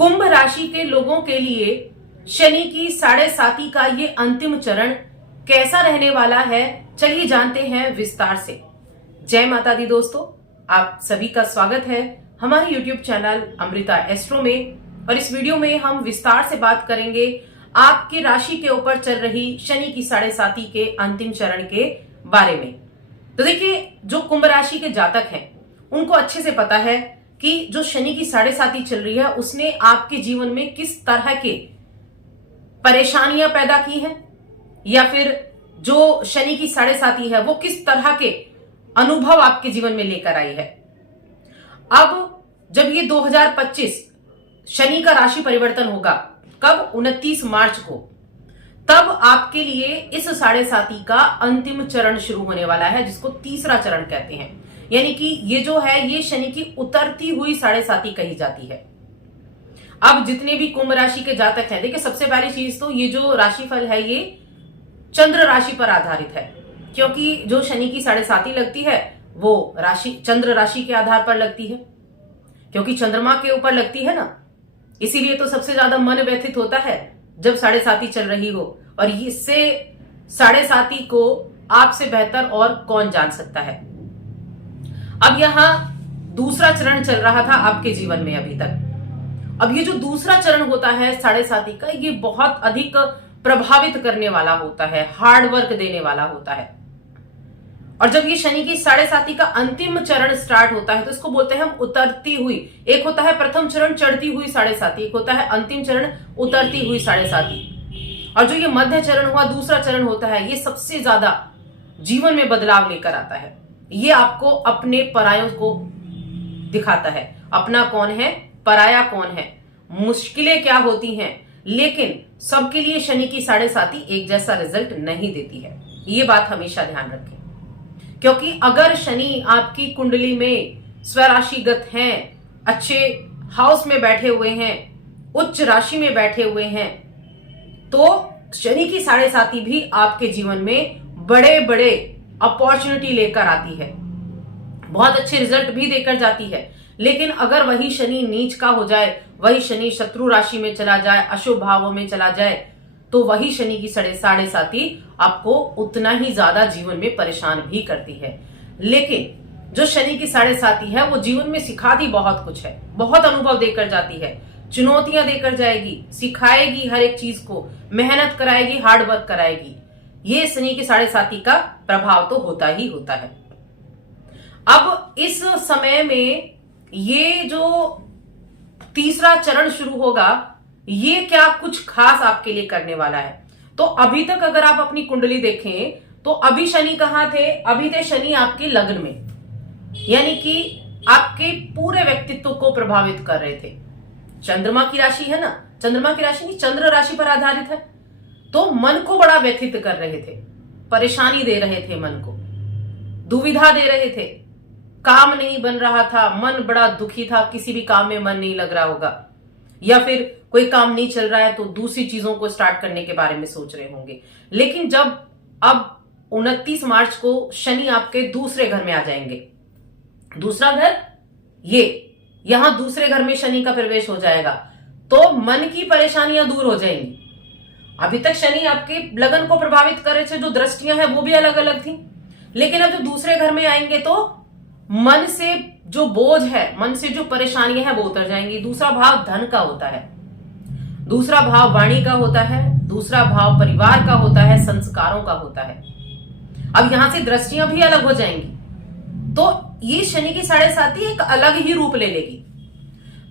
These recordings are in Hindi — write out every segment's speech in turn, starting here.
कुंभ राशि के लोगों के लिए शनि की 7.5 का ये अंतिम चरण कैसा रहने वाला है, चलिए जानते हैं विस्तार से। जय माता दी दोस्तों, आप सभी का स्वागत है हमारे YouTube चैनल अमृता एस्ट्रो में। और इस वीडियो में हम विस्तार से बात करेंगे आपकी राशि के ऊपर चल रही शनि की 7.5 के अंतिम चरण के बारे में। तो देखिए, जो कुंभ राशि के जातक हैं उनको अच्छे से पता है कि जो शनि की 7.5 चल रही है उसने आपके जीवन में किस तरह के परेशानियां पैदा की हैं, या फिर जो शनि की 7.5 है वो किस तरह के अनुभव आपके जीवन में लेकर आई है। अब जब ये 2025 शनि का राशि परिवर्तन होगा, कब? 29 मार्च को, तब आपके लिए इस 7.5 का अंतिम चरण शुरू होने वाला है, जिसको तीसरा चरण कहते हैं। यानी कि ये जो है ये शनि की उतरती हुई 7.5 कही जाती है। अब जितने भी कुंभ राशि के जातक हैं, देखिए सबसे पहली चीज तो ये जो राशिफल है ये चंद्र राशि पर आधारित है, क्योंकि जो शनि की 7.5 लगती है वो राशि चंद्र राशि के आधार पर लगती है, क्योंकि चंद्रमा के ऊपर लगती है ना। इसीलिए तो सबसे ज्यादा मन व्यथित होता है जब 7.5 चल रही हो, और इससे 7.5 को आपसे बेहतर और कौन जान सकता है। अब यहां दूसरा चरण चल रहा था आपके जीवन में अभी तक। अब ये जो दूसरा चरण होता है 7.5 का, ये बहुत अधिक प्रभावित करने वाला होता है, हार्ड वर्क देने वाला होता है। और जब ये शनि की 7.5 का अंतिम चरण स्टार्ट होता है तो इसको बोलते हैं हम उतरती हुई। एक होता है प्रथम चरण चढ़ती हुई 7.5, एक होता है अंतिम चरण उतरती हुई 7.5। और जो ये मध्य चरण हुआ, दूसरा चरण होता है, ये सबसे ज्यादा जीवन में बदलाव लेकर आता है। ये आपको अपने परायों को दिखाता है, अपना कौन है, पराया कौन है, मुश्किलें क्या होती हैं। लेकिन सबके लिए शनि की 7.5 एक जैसा रिजल्ट नहीं देती है, ये बात हमेशा ध्यान रखें। क्योंकि अगर शनि आपकी कुंडली में स्वराशिगत हैं, अच्छे हाउस में बैठे हुए हैं, उच्च राशि में बैठे हुए हैं, तो शनि की 7.5 भी आपके जीवन में बड़े बड़े अपॉर्चुनिटी लेकर आती है, बहुत अच्छे रिजल्ट भी देकर जाती है। लेकिन अगर वही शनि नीच का हो जाए, वही शनि शत्रु राशि में चला जाए, अशुभ भावों में चला जाए, तो वही शनि की 7.5 आपको उतना ही ज्यादा जीवन में परेशान भी करती है। लेकिन जो शनि की 7.5 है वो जीवन में सिखाती बहुत कुछ है, बहुत अनुभव देकर जाती है, चुनौतियां देकर जाएगी, सिखाएगी हर एक चीज को, मेहनत कराएगी, हार्ड वर्क कराएगी। ये शनि की 7.5 का प्रभाव तो होता ही होता है। अब इस समय में ये जो तीसरा चरण शुरू होगा, ये क्या कुछ खास आपके लिए करने वाला है। तो अभी तक अगर आप अपनी कुंडली देखें तो अभी शनि कहां थे? अभी थे शनि आपके लग्न में, यानी कि आपके पूरे व्यक्तित्व को प्रभावित कर रहे थे। चंद्रमा की राशि है ना, चंद्रमा की राशि नहीं, चंद्र राशि पर आधारित है, तो मन को बड़ा व्यथित कर रहे थे, परेशानी दे रहे थे, मन को दुविधा दे रहे थे, काम नहीं बन रहा था, मन बड़ा दुखी था, किसी भी काम में मन नहीं लग रहा होगा, या फिर कोई काम नहीं चल रहा है तो दूसरी चीजों को स्टार्ट करने के बारे में सोच रहे होंगे। लेकिन जब अब 29 मार्च को शनि आपके दूसरे घर में आ जाएंगे, दूसरा घर ये, यहां दूसरे घर में शनि का प्रवेश हो जाएगा, तो मन की परेशानियां दूर हो जाएंगी। अभी तक शनि आपके लगन को प्रभावित कर रहे थे, जो दृष्टियां हैं वो भी अलग अलग थी, लेकिन अब जो दूसरे घर में आएंगे तो मन से जो बोझ है, मन से जो परेशानियां हैं वो उतर जाएंगी। दूसरा भाव धन का होता है, दूसरा भाव वाणी का होता है, दूसरा भाव परिवार का होता है, संस्कारों का होता है। अब यहां से दृष्टियां भी अलग हो जाएंगी, तो ये शनि की 7.5 एक अलग ही रूप ले लेगी।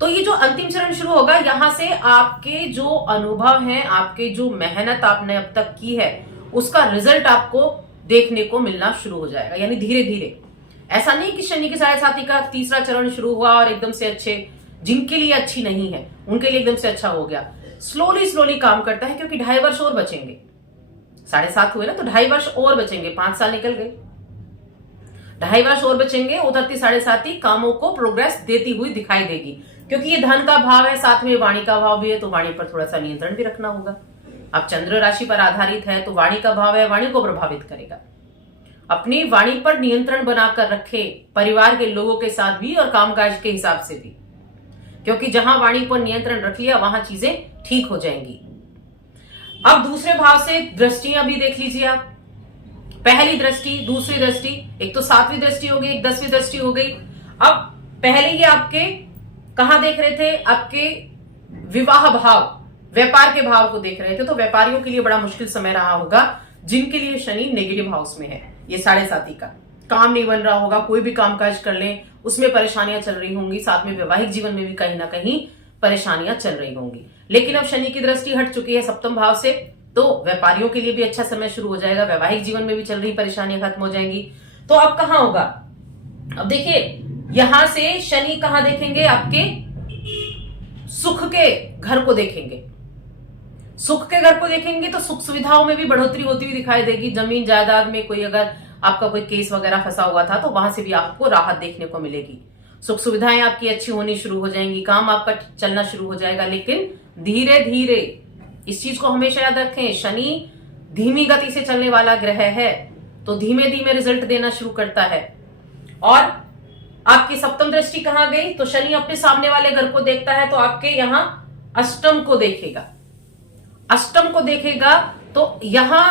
तो ये जो अंतिम चरण शुरू होगा, यहां से आपके जो अनुभव हैं, आपके जो मेहनत आपने अब तक की है, उसका रिजल्ट आपको देखने को मिलना शुरू हो जाएगा। यानी धीरे धीरे, ऐसा नहीं कि शनि की 7.5 का तीसरा चरण शुरू हुआ और एकदम से अच्छे, जिनके लिए अच्छी नहीं है उनके लिए एकदम से अच्छा हो गया। स्लोली स्लोली काम करता है, क्योंकि 2.5 वर्ष और बचेंगे। 7.5 हुए ना, तो 2.5 वर्ष और बचेंगे, 5 साल निकल गए, 2.5 वर्ष और बचेंगे। उतरती 7.5 कामों को प्रोग्रेस देती हुई दिखाई देगी, क्योंकि ये धन का भाव है, साथ में वाणी का भाव भी है, तो वाणी पर थोड़ा सा नियंत्रण भी रखना होगा। अब चंद्र राशि पर आधारित है तो वाणी का भाव है, वाणी को प्रभावित करेगा। अपनी वाणी पर नियंत्रण बनाकर रखे, परिवार के लोगों के साथ भी और कामकाज के हिसाब से भी, क्योंकि जहां वाणी पर नियंत्रण रख लिया वहां चीजें ठीक हो जाएंगी। अब दूसरे भाव से दृष्टियां भी देख लीजिए आप। पहली दृष्टि, दूसरी दृष्टि, एक तो 7वीं दृष्टि हो गई, एक 10वीं दृष्टि हो गई। अब पहले ये आपके कहां देख रहे थे, आपके विवाह भाव, व्यापार के भाव को देख रहे थे। तो व्यापारियों के लिए बड़ा मुश्किल समय रहा होगा जिनके लिए शनि नेगेटिव हाउस में है। ये 7.5 का काम नहीं बन रहा होगा, कोई भी कामकाज कर लें उसमें परेशानियां चल रही होंगी, साथ में वैवाहिक जीवन में भी कहीं ना कहीं परेशानियां चल रही होंगी। लेकिन अब शनि की दृष्टि हट चुकी है 7म भाव से, तो व्यापारियों के लिए भी अच्छा समय शुरू हो जाएगा, वैवाहिक जीवन में भी चल रही परेशानियां खत्म हो जाएंगी। तो अब कहां होगा, अब देखिए यहां से शनि कहां देखेंगे, आपके सुख के घर को देखेंगे। सुख के घर को देखेंगे तो सुख सुविधाओं में भी बढ़ोतरी होती हुई दिखाई देगी। जमीन जायदाद में कोई अगर आपका कोई केस वगैरह फंसा हुआ था तो वहां से भी आपको राहत देखने को मिलेगी। सुख सुविधाएं आपकी अच्छी होनी शुरू हो जाएंगी, काम आपका चलना शुरू हो जाएगा। लेकिन धीरे धीरे, इस चीज को हमेशा याद रखें, शनि धीमी गति से चलने वाला ग्रह है, तो धीमे धीमे रिजल्ट देना शुरू करता है। और आपकी 7म दृष्टि कहां गई, तो शनि अपने सामने वाले घर को देखता है, तो आपके यहां 8म को देखेगा। 8म को देखेगा तो यहां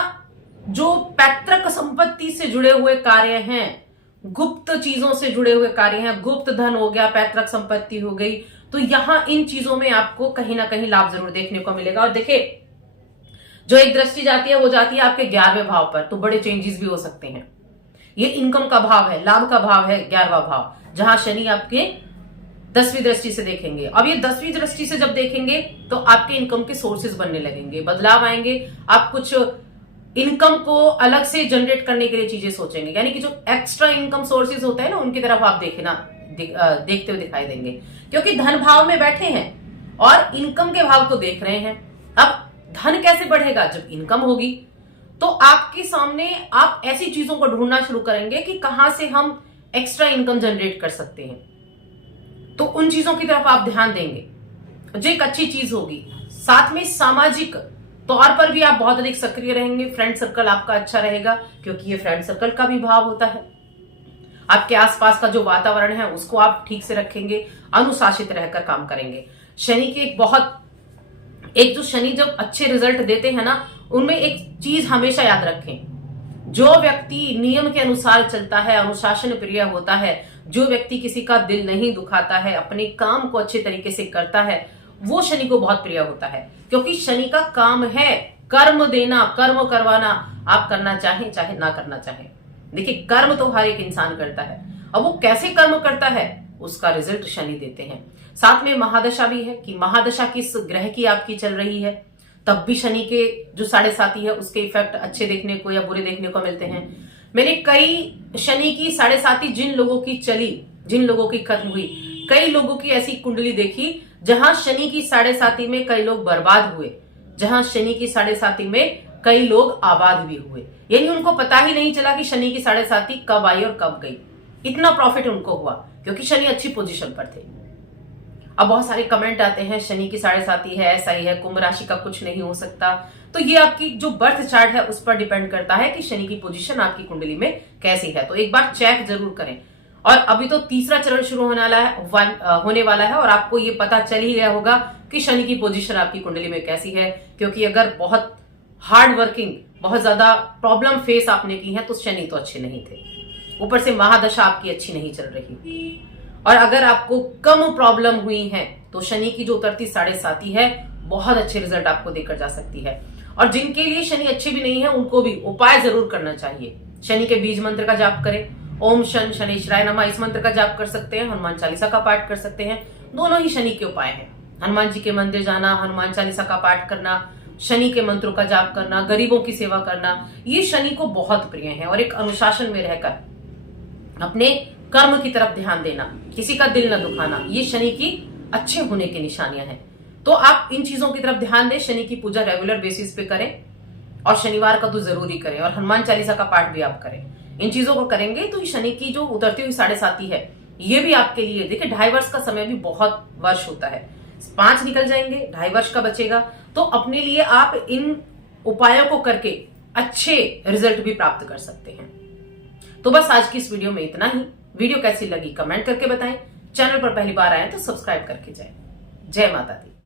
जो पैतृक संपत्ति से जुड़े हुए कार्य हैं, गुप्त चीजों से जुड़े हुए कार्य हैं, गुप्त धन हो गया, पैतृक संपत्ति हो गई, तो यहां इन चीजों में आपको कहीं ना कहीं लाभ जरूर देखने को मिलेगा। और देखिए जो एक दृष्टि जाती है वो जाती है आपके 11वें भाव पर, तो बड़े चेंजेस भी हो सकते हैं। ये इनकम का भाव है, लाभ का भाव है 11वां भाव, जहां शनि आपके 10वीं दृष्टि से देखेंगे। अब ये 10वीं दृष्टि से जब देखेंगे तो आपके इनकम के सोर्सेज बनने लगेंगे, बदलाव आएंगे। आप कुछ इनकम को अलग से जनरेट करने के लिए चीजें सोचेंगे, यानी कि जो एक्स्ट्रा इनकम सोर्सेज होते हैं ना, उनकी तरफ आप देखते हुए दिखाई देंगे, क्योंकि धन भाव में बैठे हैं और इनकम के भाव को देख रहे हैं। अब धन कैसे बढ़ेगा, जब इनकम होगी। तो आपके सामने आप ऐसी चीजों को ढूंढना शुरू करेंगे कि कहां से हम एक्स्ट्रा इनकम जनरेट कर सकते हैं, तो उन चीजों की तरफ आप ध्यान देंगे, जो एक अच्छी चीज होगी। साथ में सामाजिक तौर पर भी आप बहुत अधिक सक्रिय रहेंगे। फ्रेंड सर्कल आपका अच्छा रहेगा, क्योंकि ये फ्रेंड सर्कल का भी भाव होता है। आपके आसपास का जो वातावरण है उसको आप ठीक से रखेंगे, अनुशासित रहकर काम करेंगे। शनि की जो शनि जब अच्छे रिजल्ट देते हैं ना, उनमें एक चीज हमेशा याद रखें, जो व्यक्ति नियम के अनुसार चलता है, अनुशासन प्रिय होता है, जो व्यक्ति किसी का दिल नहीं दुखाता है, अपने काम को अच्छे तरीके से करता है, वो शनि को बहुत प्रिय होता है। क्योंकि शनि का काम है कर्म देना, कर्म करवाना, आप करना चाहें चाहे ना करना चाहें। देखिए कर्म तो हर एक इंसान करता है, अब वो कैसे कर्म करता है उसका रिजल्ट शनि देते हैं। साथ में महादशा भी है कि महादशा किस ग्रह की आपकी चल रही है, तब भी शनि के जो 7.5 है उसके इफेक्ट अच्छे देखने को या बुरे देखने को मिलते हैं। मैंने कई शनि की 7.5 जिन लोगों की चली, जिन लोगों की खत्म हुई, कई लोगों की ऐसी कुंडली देखी जहां शनि की 7.5 में कई लोग बर्बाद हुए, जहां शनि की 7.5 में कई लोग आबाद भी हुए। यानी उनको पता ही नहीं चला कि शनि की 7.5 कब आई और कब गई। इतना प्रॉफिट उनको हुआ क्योंकि शनि अच्छी पोजीशन पर थे। अब बहुत सारे कमेंट आते हैं शनि की 7.5 है, ऐसा ही है, कुंभ राशि का कुछ नहीं हो सकता। तो ये आपकी जो बर्थ चार्ट है उस पर डिपेंड करता है कि शनि की पोजीशन आपकी कुंडली में कैसी है। तो एक बार चेक जरूर करें। और अभी तो तीसरा चरण शुरू होने वाला है और आपको ये पता चल ही गया होगा कि शनि की पोजीशन आपकी कुंडली में कैसी है। क्योंकि अगर बहुत हार्ड वर्किंग, बहुत ज्यादा प्रॉब्लम फेस आपने की है तो शनि तो अच्छे नहीं थे, ऊपर से महादशा आपकी अच्छी नहीं चल रही। और अगर आपको कम प्रॉब्लम हुई है तो शनि की जो उतरती 7.5 है बहुत अच्छे रिजल्ट आपको देकर जा सकती है। और जिनके लिए शनि अच्छे भी नहीं है उनको भी उपाय जरूर करना चाहिए। शनि के बीज मंत्र का जाप करें, ओम शन शनिश्चराय नमः, इस मंत्र का जाप कर सकते हैं, हनुमान चालीसा का पाठ कर सकते हैं। दोनों ही शनि के उपाय हैं। हनुमान जी के मंदिर जाना, हनुमान चालीसा का पाठ करना, शनि के मंत्रों का जाप करना, गरीबों की सेवा करना, ये शनि को बहुत प्रिय है। और एक अनुशासन में रहकर अपने कर्म की तरफ ध्यान देना, किसी का दिल न दुखाना, ये शनि की अच्छे होने की निशानियां हैं। तो आप इन चीजों की तरफ ध्यान दें, शनि की पूजा रेगुलर बेसिस पे करें और शनिवार का तो जरूरी करें और हनुमान चालीसा का पाठ भी आप करें। इन चीजों को करेंगे तो शनि की जो उतरती हुई 7.5 है ये भी आपके लिए, देखिए 2.5 वर्ष का समय भी बहुत वर्ष होता है, 5 निकल जाएंगे, 2.5 वर्ष का बचेगा। तो अपने लिए आप इन उपायों को करके अच्छे रिजल्ट भी प्राप्त कर सकते हैं। तो बस आज की इस वीडियो में इतना ही। वीडियो कैसी लगी कमेंट करके बताएं। चैनल पर पहली बार आए तो सब्सक्राइब करके जाएं। जय माता दी।